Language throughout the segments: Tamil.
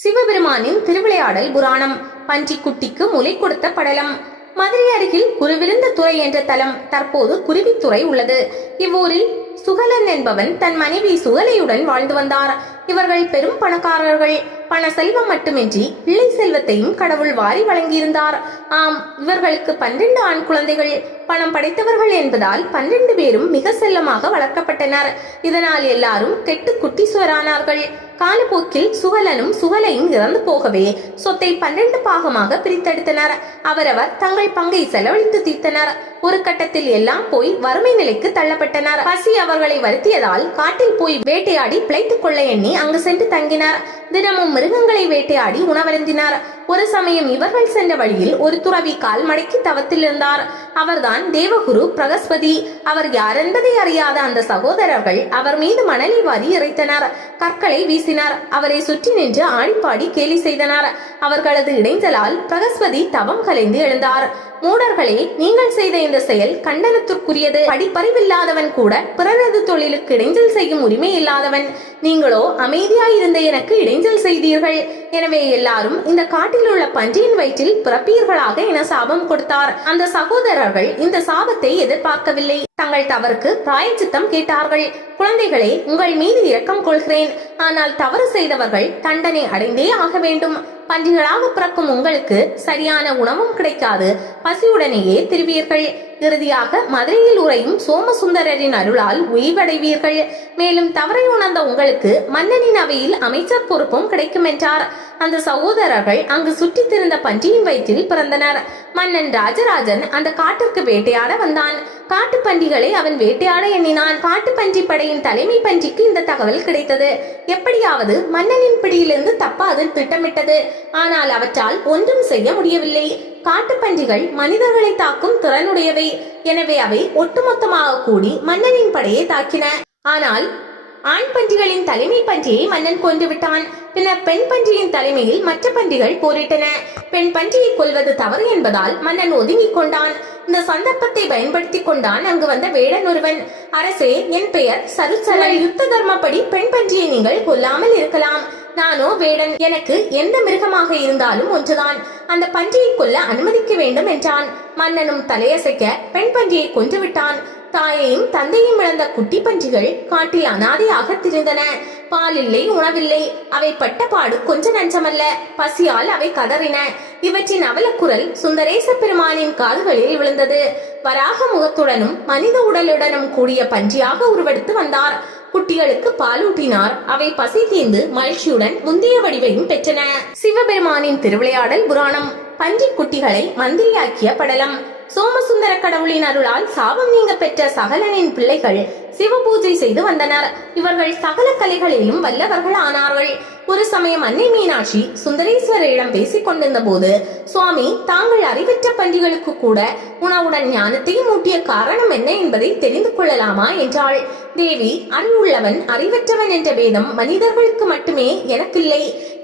சிவபெருமானின் திருவிளையாடல் புராணம். பன்றிக்குட்டிக்கு முலை கொடுத்த படலம். மதுரை அருகில் குருவிருந்த துறை என்ற தலம், தற்போது குருவித்துறை உள்ளது. இவ்வூரில் சுகலன் என்பவன் தன் மனைவி சுகலையுடன் வாழ்ந்து வந்தார். இவர்கள் பெரும் பணக்காரர்கள். பண செல்வம் மட்டுமின்றி பிள்ளை செல்வத்தையும் கடவுள் வாரி வழங்கியிருந்தார். ஆம், இவர்களுக்கு 12 ஆண் குழந்தைகள். பணம் படைத்தவர்கள் என்பதால் 12 பேரும் மிக செல்லமாக வளர்க்கப்பட்டனர். இதனால் எல்லாரும் கெட்டு குட்டிசுவரானார்கள். காலப்போக்கில் சுகலனும் சுகலையும் இறந்து போகவே சொத்தை 12 பாகமாக பிரித்தெடுத்தனர். அவரவர் தங்கள் பங்கை செலவழித்து தீர்த்தனர். ஒரு கட்டத்தில் எல்லாம் போய் வறுமை நிலைக்கு தள்ளப்பட்டனர். பசி அவர்களை வருத்தியதால் காட்டில் போய் வேட்டையாடி பிழைத்துக் கொள்ள எண்ணி அங்கு சென்று தங்கினர். தினமும் மிருகங்களை வேட்டையாடி உணவருந்தினார். ஒரு சமயம் இவர்கள் சென்ற வழியில் ஒரு துறவி கால் மடக்கி தவத்தில் இருந்தார். அவர்தான் தேவகுரு பிரகஸ்பதி. அவர் யார் என்பதை அறியாத அந்த சகோதரர்கள் அவர் மீது மணலை வாரி இறைத்தனர். கற்களை வீசினார். அவரை சுற்றி நின்று ஆடிப்பாடி கேலி செய்தனர். அவர்களது இடைஞ்சலால் பிரகஸ்பதி தவம் கலைந்து எழுந்தார். மூடர்களே, நீங்கள் செய்த இந்த செயல் கண்டனத்திற்குரியது. படிப்பறிவில்லாதவன் கூட பிறரது தொழிலுக்கு இடைஞ்சல் செய்யும் உரிமை இல்லாதவன். நீங்களோ அமைதியாயிருந்த எனக்கு இடைஞ்சல் செய்தீர்கள். எனவே எல்லாரும் இந்த காட்டில் உள்ள பன்றியின் வயிற்றில் பிறப்பீர்களாக என சாபம் கொடுத்தார். அந்த சகோதரர்கள் இந்த சாபத்தை எதிர்பார்க்கவில்லை. தங்கள் தவறுக்கு பிராயச்சித்தம் கேட்டார்கள். குழந்தைகளே, உங்கள் மீது இரக்கம் கொள்கிறேன். ஆனால் தவறு செய்தவர்கள் தண்டனை அடைந்தே ஆக வேண்டும். பன்றிகளாக பிறக்கும் உங்களுக்கு சரியான உணவும் கிடைக்காது. பசியுடனேயே திருவீர்கள். இறுதியாக மதுரையில் உறையும் சோமசுந்தரரின் அருளால் உய்வடைவீர்கள். மேலும் தவறை உணர்ந்த உங்களுக்கு மன்னனின் அவையில் அமைச்சர் பொறுப்பும் கிடைக்கும் என்றார். அந்த சகோதரர்கள் அங்கு சுற்றித் திரிந்த பன்றியின் வயிற்றில் பிறந்தனர். மன்னன் ராஜராஜன் அந்த காட்டிற்கு வேட்டையாட வந்தான். காட்டு பன்றிகளை அவன் வேட்டையாட எண்ணினான். காட்டு பன்றி படையின் தலைமை பன்றிக்கு இந்த தகவல் கிடைத்தது. எப்படியாவது மன்னனின் பிடியிலிருந்து தப்ப அது திட்டமிட்டது. ஆனால் அவற்றால் ஒன்றும் செய்ய முடியவில்லை. காட்டு பன்றிகள் மனிதர்களை தாக்கும் திறனுடையவை. எனவே அவை ஒட்டுமொத்தமாக கூடி மன்னனின் படையை தாக்கின. ஆனால் ஆண் பன்றிகளின் தலைமை பன்றியை மன்னன் கொன்று விட்டான். பின்னர் பெண் பன்றியின் தலைமையில் மற்ற பன்றிகள் போரிட்டன. பெண் பன்றியை கொல்வது தவறு என்பதால் மன்னன் ஒதுங்கிக் கொண்டான். இந்த சந்தர்ப்பத்தை பயன்படுத்தி கொண்டான் அங்கு வந்த வேடன் ஒருவன். அரசே, என் பெயர் சருச்சரல். யுத்த தர்மப்படி பெண் பன்றியை நீங்கள் கொல்லாமல் இருக்கலாம். நானோ வேடன். எனக்கு எந்த மிருகமாக இருந்தாலும் ஒன்றுதான். அந்த பன்றியை கொல்ல அனுமதிக்க வேண்டும் என்றான். மன்னனும் தலையசைக்க பெண் பன்றியை கொன்று விட்டான். தாயையும் தந்தையும் இழந்த குட்டி பன்றிகள் காட்டில் அனாதையாக திரிந்தன. பால் இல்லை, உணவில்லை. அவை பட்ட பாடு கொஞ்ச நஞ்சமல்ல. பசியால் அவை கதறின. இவற்றின் அவலக்குரல் சுந்தரேச பெருமானின் காதுகளில் விழுந்தது. வராக முகத்துடனும் மனித உடலுடனும் கூடிய பன்றியாக உருவெடுத்து வந்தார். குட்டிகளுக்கு பாலூட்டினார். அவை பசி தீர்ந்து மகிழ்ச்சியுடன் முந்தைய வடிவையும் பெற்றன. சிவபெருமானின் திருவிளையாடல் புராணம். பன்றி குட்டிகளை மந்திரியாக்கிய படலம். சோமசுந்தர கடவுளின் அருளால் சாபம் நீங்க பெற்ற சகலனின் பிள்ளைகள் சிவபூஜை செய்து வந்தனர். இவர்கள் சகல கலைகளிலும் வல்லவர்கள் ஆனார்கள். ஒரு சமயம் அன்னை மீனாட்சி சுந்தரேஸ்வரரிடம் பேசிக் கொண்டிருந்த போது, சுவாமி, தாங்கள் அறிவற்ற பன்றிகளுக்கு கூட உணவுடன் ஞானத்தையும் ஊட்டிய காரணம் என்ன என்பதை தெரிந்து கொள்ளலாமா என்றாள். தேவி, அறிவுள்ளவன் அறிவற்றவன் என்ற பேதம் மனிதர்களுக்கு மட்டுமே எனக்கில்லை.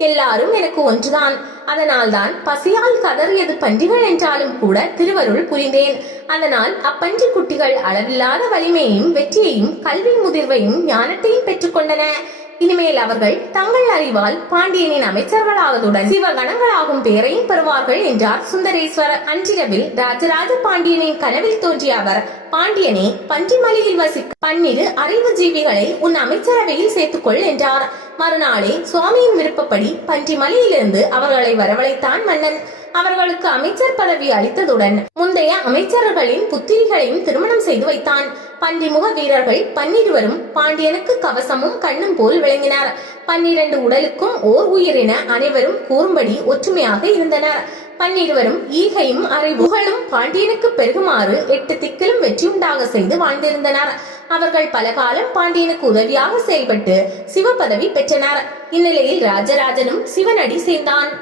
எல்லாரும் எனக்கு ஒன்றுதான். அதனால்தான் பசியால் கதறியது பன்றிகள் என்றாலும் கூட திருவருள் புரிந்தேன். அதனால் அப்பன்றி குட்டிகள் அளவில்லாத வலிமையையும் வெற்றியையும் கல்வி முதிர்வையும் ஞானத்தையும் பெற்றுக்கொண்டன. இனிமேல் அவர்கள் தங்கள் அறிவால் பாண்டியனின் அமைச்சர்களாவதுடன் சிவகணங்களாகும் பேரையும் பெறுவார்கள் என்றார் சுந்தரேஸ்வரர். அன்றிரவில் ராஜராஜ பாண்டியனின் கனவில் தோன்றிய அவர், பாண்டியனே, பன்றிமலையில் வசிக்கும் 12 அறிவு ஜீவிகளை உன் அமைச்சரவையில் சேர்த்துக்கொள் என்றார். மறுநாளே சுவாமியின் விருப்பப்படி பன்றிமலையிலிருந்து அவர்களை வரவழைத்தான் மன்னன். அவர்களுக்கு அமைச்சர் பதவி அளித்ததுடன் முந்தைய அமைச்சர்களின் புத்திரிகளையும் திருமணம் செய்து வைத்தான். பன்றிமுக வீரர்கள் 12 பாண்டியனுக்கு கவசமும் கண்ணும் போல் விளங்கினார். 12 உடலுக்கும் ஓர் உயிரின அனைவரும் கூறும்படி ஒற்றுமையாக இருந்தனர். 12 ஈகையும் அறிவுகளும் பாண்டியனுக்கு பெருகுமாறு 8 திக்கிலும் வெற்றி உண்டாக செய்து வாழ்ந்திருந்தனர். அவர்கள் பல காலம் பாண்டியனுக்கு உதவியாக செயல்பட்டு சிவ பதவி பெற்றனர். இந்நிலையில் ராஜராஜனும் சிவனடி சேர்ந்தான்.